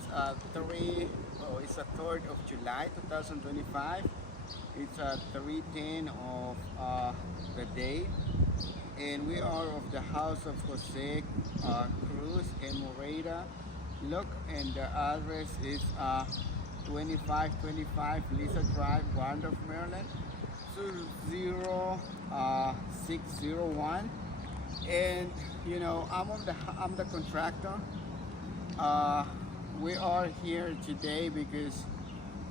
it's it's the 3rd of July 2025. It's 3:10 of the day, and we are of the house of Jose Cruz in Moreda. Look, and the address is 2525 Lisa Drive, Wandorf, Maryland, 20601. And I'm the contractor. Uh, we are here today because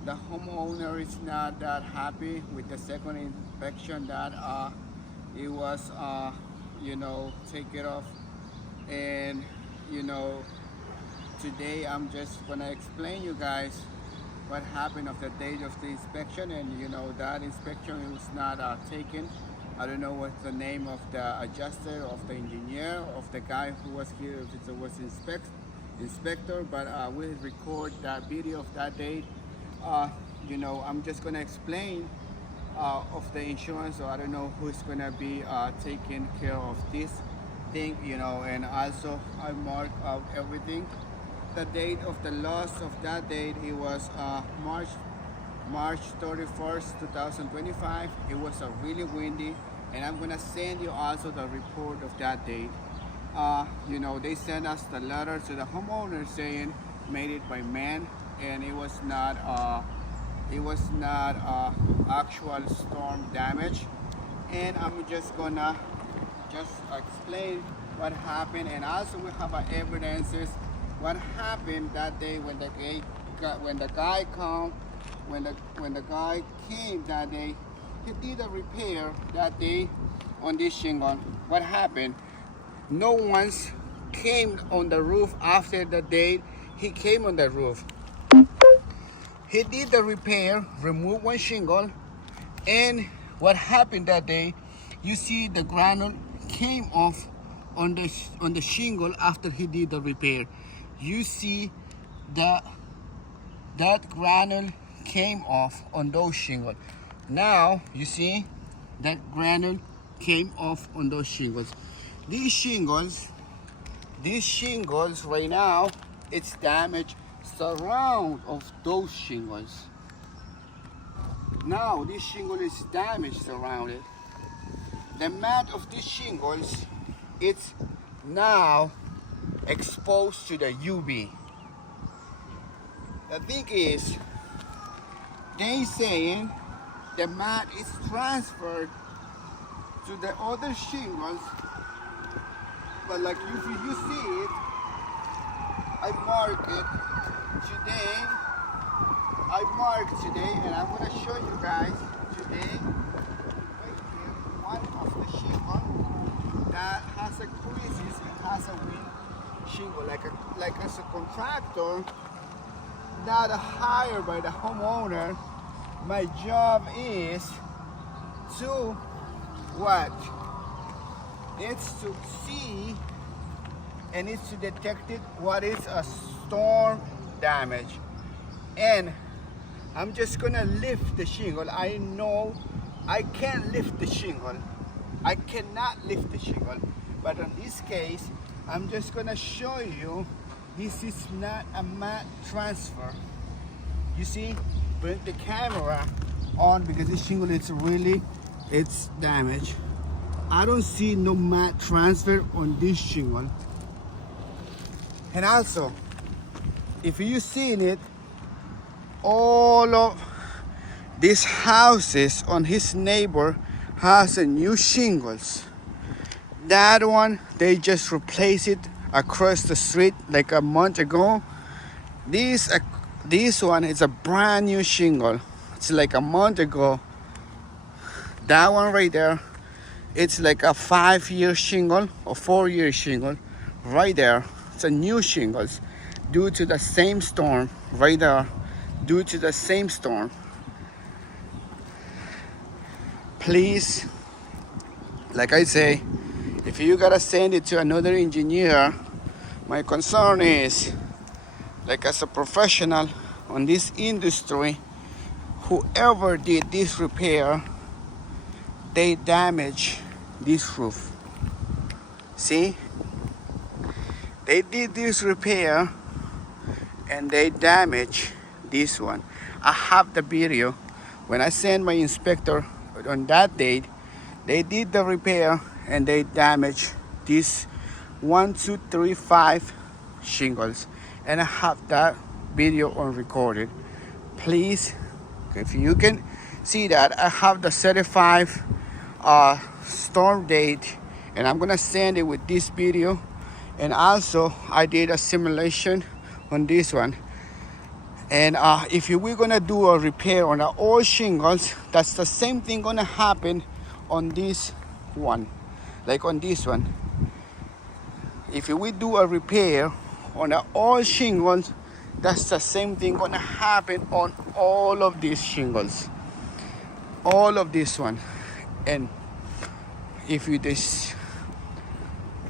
the homeowner is not that happy with the second inspection that it was taken off. And you know today I'm just gonna explain you guys what happened of the date of the inspection. And that inspection was not taken. I don't know what's the name of the adjuster, of the engineer, of the guy who was here, if it was inspector, but we'll record that video of that date. I'm just gonna explain of the insurance, so I don't know who's gonna be taking care of this thing, and also I mark out everything. The date of the loss of that date, it was March 31st, 2025. It was really windy, and I'm gonna send you also the report of that date. They sent us the letter to the homeowner saying made it by man, and it was not actual storm damage. And I'm just gonna explain what happened, and also we have evidences what happened that day when the guy came that day. He did a repair that day on this shingle. What happened? No one's came on the roof after the date he came on the roof. He did the repair, removed one shingle, and what happened that day, you see the granule came off on the shingle after he did the repair. You see that granule came off on those shingles. Now you see that granule came off on those shingles. These shingles right now, it's damaged surround of those shingles. Now this shingle is damaged surrounded. The mat of these shingles, it's now exposed to the UV. The thing is, they saying the mat is transferred to the other shingles, but like if you see it, I mark it today. And I'm gonna show you guys today. Right here, one of the shingle that has a creases, it has a wind shingle, like as a contractor not hired by the homeowner. My job is to what? It's to see and it's to detect it what is a storm damage. And I'm just gonna lift the shingle. I know I can't lift the shingle. I cannot lift the shingle. But in this case, I'm just gonna show you this is not a mat transfer. You see, bring the camera on because this shingle it's damaged. I don't see no mat transfer on this shingle. And also, if you seen it, all of these houses on his neighbor has a new shingles. That one, they just replaced it across the street like a month ago. This one is a brand new shingle. It's like a month ago. That one right there, it's like a 5-year shingle or 4-year shingle right there. It's a new shingles due to the same storm right there. Due to the same storm. Please, like I say, if you gotta send it to another engineer, my concern is, like as a professional on this industry, whoever did this repair, they damaged this roof. See? They did this repair and they damage this one. I have the video. When I sent my inspector on that date, they did the repair and they damaged this 1, 2, 3, 5 shingles, and I have that video on recorded. Please, if you can see that, I have the certified storm date, and I'm gonna send it with this video. And also I did a simulation on this one. And if we're gonna do a repair on the old shingles, that's the same thing gonna happen on this one. Like on this one, if we do a repair on the old shingles, that's the same thing gonna happen on all of these shingles, all of this one. And if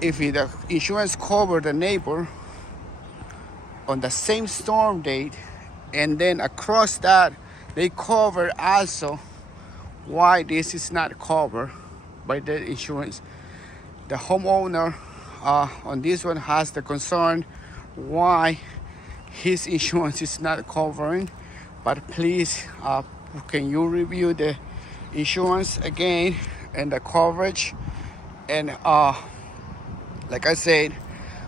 the insurance cover the neighbor on the same storm date, and then across that they cover also, why this is not covered by the insurance? The homeowner on this one has the concern why his insurance is not covering. But please, can you review the insurance again and the coverage? And like I said,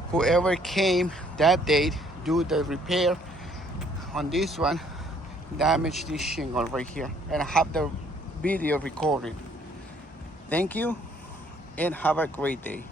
whoever came that date do the repair on this one damaged this shingle right here, and I have the video recorded. Thank you and have a great day.